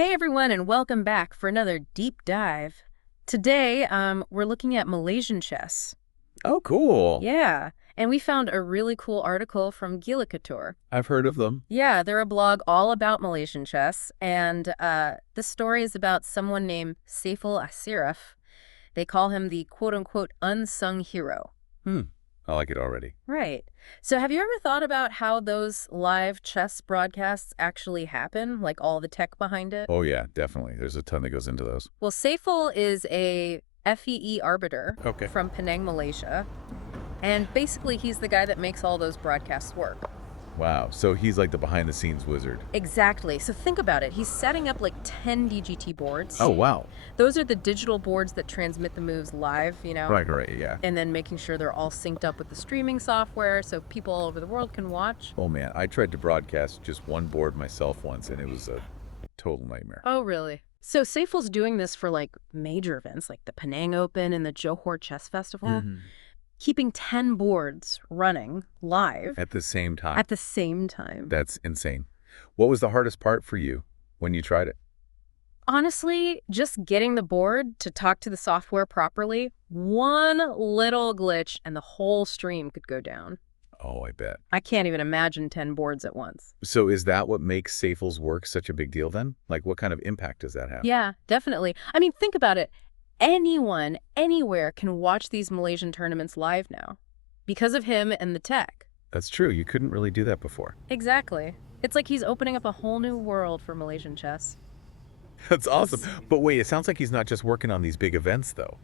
Hey everyone, and welcome back for another deep dive. Today, we're looking at Malaysian chess. Oh, cool. Yeah, and we found a really cool article from Gilikatur. I've heard of them. Yeah, they're a blog all about Malaysian chess, and this story is about someone named Saiful Asyraf. They call him the quote-unquote unsung hero. Hmm. I like it already. Right. So have you ever thought about how those live chess broadcasts actually happen, like all the tech behind it? Oh, yeah, definitely. There's a ton that goes into those. Well, Saiful is a FEE arbiter Okay. from Penang, Malaysia, and basically he's the guy that makes all those broadcasts work. Wow. So he's like the behind-the-scenes wizard. Exactly. So think about it. He's setting up like 10 DGT boards. Oh, wow. Those are the digital boards that transmit the moves live, Right, yeah. and then making sure they're all synced up with the streaming software so people all over the world can watch. Oh, man. I tried to broadcast just one board myself once, and it was a total nightmare. Oh, really? So Saiful's doing this for like major events like the Penang Open and the Johor Chess Festival. Keeping 10 boards running live At the same time. at the same time. That's insane. What was the hardest part for you when you tried it? Honestly, just getting the board to talk to the software properly, one little glitch and the whole stream could go down. Oh, I bet. I can't even imagine 10 boards at once. So is that what makes Saiful's work such a big deal then? Like, what kind of impact does that have? Yeah, definitely. I mean, think about it. Anyone, anywhere can watch these Malaysian tournaments live now because of him and the tech. That's true. You couldn't really do that before. Exactly. It's like he's opening up a whole new world for Malaysian chess. That's awesome. But wait, it sounds like he's not just working on these big events, though.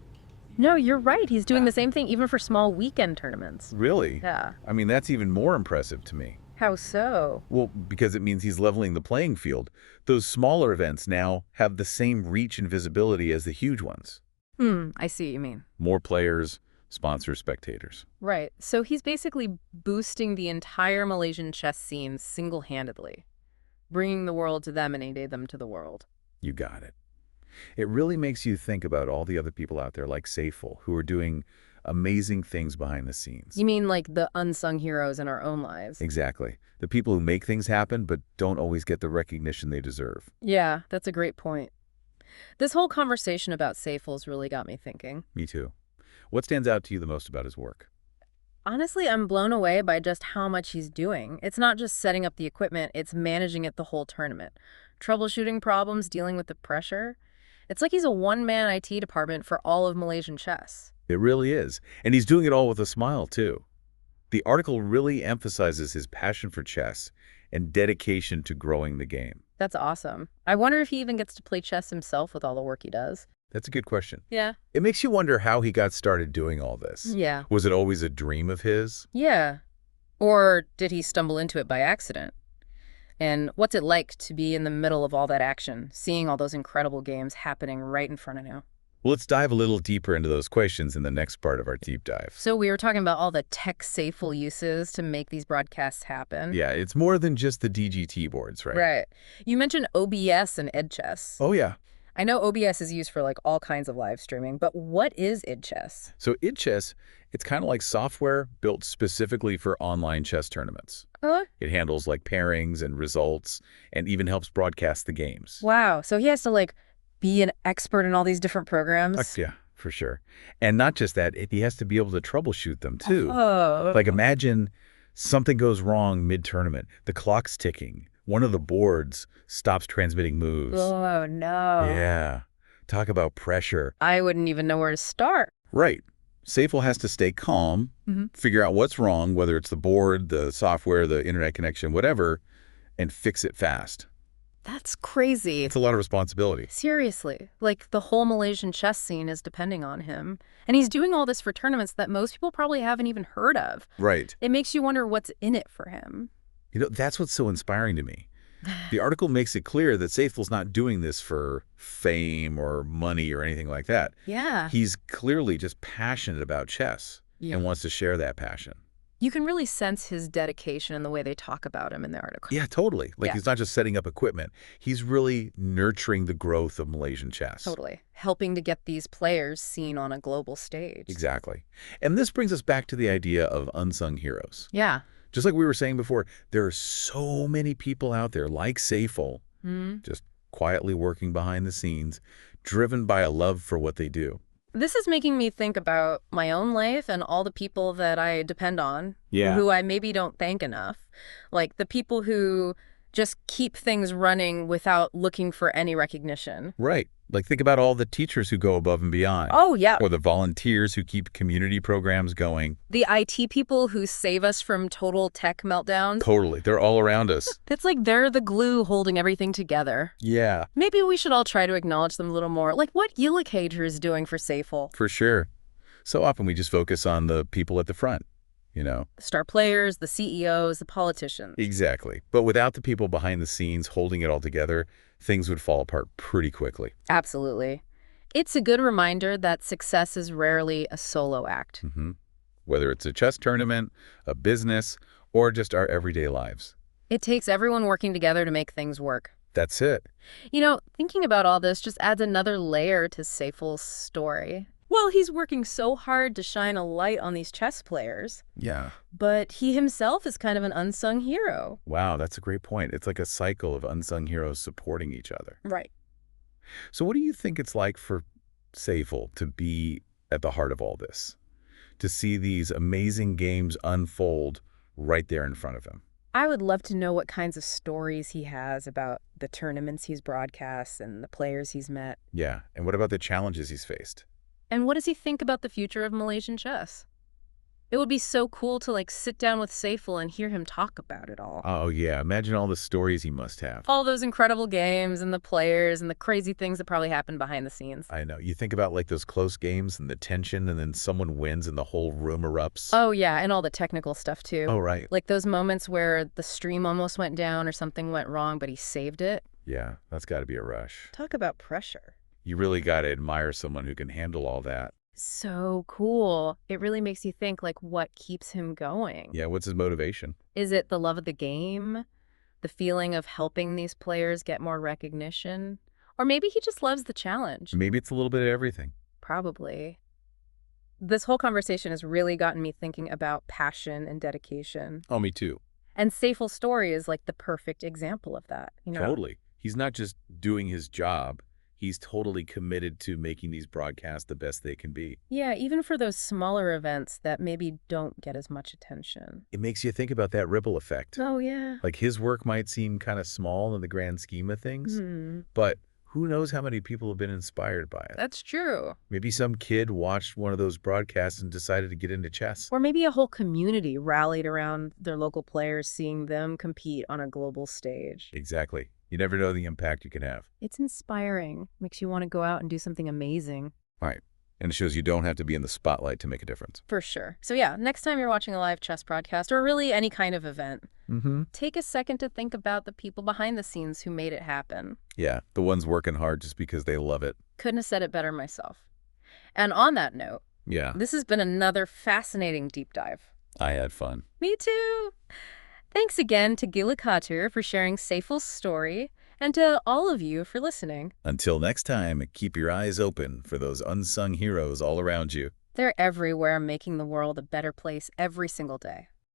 No, you're right. He's doing the same thing even for small weekend tournaments. Really? Yeah. I mean, that's even more impressive to me. How so? Well, because it means he's leveling the playing field. Those smaller events now have the same reach and visibility as the huge ones. I see what you mean. More players, sponsors, spectators. Right. So he's basically boosting the entire Malaysian chess scene single-handedly, bringing the world to them and aiding them to the world. You got it. It really makes you think about all the other people out there like Saiful who are doing amazing things behind the scenes. You mean like the unsung heroes in our own lives? Exactly. The people who make things happen but don't always get the recognition they deserve. Yeah, that's a great point. This whole conversation about Saiful's really got me thinking. Me too. What stands out to you the most about his work? Honestly, I'm blown away by just how much he's doing. It's not just setting up the equipment, it's managing it the whole tournament. Troubleshooting problems, dealing with the pressure. It's like he's a one-man IT department for all of Malaysian chess. It really is. And he's doing it all with a smile, too. The article really emphasizes his passion for chess and dedication to growing the game. That's awesome. I wonder if he even gets to play chess himself with all the work he does. That's a good question. Yeah. It makes you wonder how he got started doing all this. Yeah. Was it always a dream of his? Yeah. Or did he stumble into it by accident? And what's it like to be in the middle of all that action, seeing all those incredible games happening right in front of you? Well, let's dive a little deeper into those questions in the next part of our deep dive. So we were talking about all the tech-safeful uses to make these broadcasts happen. Yeah, it's more than just the DGT boards, right? Right. You mentioned OBS and EdChess. Oh, yeah. I know OBS is used for like all kinds of live streaming, but what is EdChess? So idchess, it's kind of like software built specifically for online chess tournaments. It handles like pairings and results and even helps broadcast the games. Wow. So he has to like be an expert in all these different programs? Yeah, for sure. And not just that, he has to be able to troubleshoot them too. Oh. Like imagine something goes wrong mid-tournament. The clock's ticking. One of the boards stops transmitting moves. Oh, no. Yeah. Talk about pressure. I wouldn't even know where to start. Right. Saiful has to stay calm, figure out what's wrong, whether it's the board, the software, the internet connection, whatever, and fix it fast. That's crazy. It's a lot of responsibility. Seriously. Like, the whole Malaysian chess scene is depending on him. And he's doing all this for tournaments that most people probably haven't even heard of. Right. It makes you wonder what's in it for him. You know, that's what's so inspiring to me. The article makes it clear that Saiful's not doing this for fame or money or anything like that. Yeah. He's clearly just passionate about chess and wants to share that passion. You can really sense his dedication in the way they talk about him in the article. Yeah, totally. Like Yeah. he's not just setting up equipment. He's really nurturing the growth of Malaysian chess. Totally. Helping to get these players seen on a global stage. Exactly. And this brings us back to the idea of unsung heroes. Yeah. Just like we were saying before, there are so many people out there like Saiful, just quietly working behind the scenes, driven by a love for what they do. This is making me think about my own life and all the people that I depend on, Yeah. who I maybe don't thank enough. Like the people who just keep things running without looking for any recognition. Right. Like think about all the teachers who go above and beyond, Oh, yeah. or the volunteers who keep community programs going. The IT people who save us from total tech meltdowns. Totally. They're all around us. It's like they're the glue holding everything together. Yeah, Maybe we should all try to acknowledge them a little more, like what Ulicator is doing for Saiful. for sure. So often we just focus on the people at the front, you know? The star players, the CEOs, the politicians. Exactly. But without the people behind the scenes holding it all together, things would fall apart pretty quickly. Absolutely. It's a good reminder that success is rarely a solo act. hmm Whether it's a chess tournament, a business, or just our everyday lives. It takes everyone working together to make things work. That's it. You know, thinking about all this just adds another layer to Saiful's story. Well, he's working so hard to shine a light on these chess players, Yeah. but he himself is kind of an unsung hero. Wow, that's a great point. It's like a cycle of unsung heroes supporting each other. Right. So what do you think it's like for Saiful to be at the heart of all this? To see these amazing games unfold right there in front of him? I would love to know what kinds of stories he has about the tournaments he's broadcast and the players he's met. Yeah, and what about the challenges he's faced? And what does he think about the future of Malaysian chess? It would be so cool to sit down with Saiful and hear him talk about it all. Oh yeah, imagine all the stories he must have. All those incredible games and the players and the crazy things that probably happen behind the scenes. I know. You think about those close games and the tension and then someone wins and the whole room erupts. Oh yeah, and all the technical stuff too. Oh, right. Like those moments where the stream almost went down or something went wrong, but he saved it. Yeah, that's got to be a rush. Talk about pressure. You really got to admire someone who can handle all that. So cool. It really makes you think what keeps him going. Yeah, what's his motivation? Is it the love of the game? The feeling of helping these players get more recognition? Or maybe he just loves the challenge. Maybe it's a little bit of everything. Probably. This whole conversation has really gotten me thinking about passion and dedication. Oh, me too. And Saiful's story is the perfect example of that. Totally. He's not just doing his job. He's totally committed to making these broadcasts the best they can be. Yeah, even for those smaller events that maybe don't get as much attention. It makes you think about that ripple effect. Oh, yeah. Like his work might seem kind of small in the grand scheme of things, but who knows how many people have been inspired by it. That's true. Maybe some kid watched one of those broadcasts and decided to get into chess. Or maybe a whole community rallied around their local players, seeing them compete on a global stage. Exactly. You never know the impact you can have. It's inspiring. Makes you want to go out and do something amazing. Right. And it shows you don't have to be in the spotlight to make a difference. For sure. So yeah, next time you're watching a live chess broadcast, or really any kind of event, take a second to think about the people behind the scenes who made it happen. Yeah, the ones working hard just because they love it. Couldn't have said it better myself. And on that note, Yeah, this has been another fascinating deep dive. I had fun. Me too. Thanks again to Gila Khatir for sharing Saiful's story, and to all of you for listening. Until next time, keep your eyes open for those unsung heroes all around you. They're everywhere, making the world a better place every single day.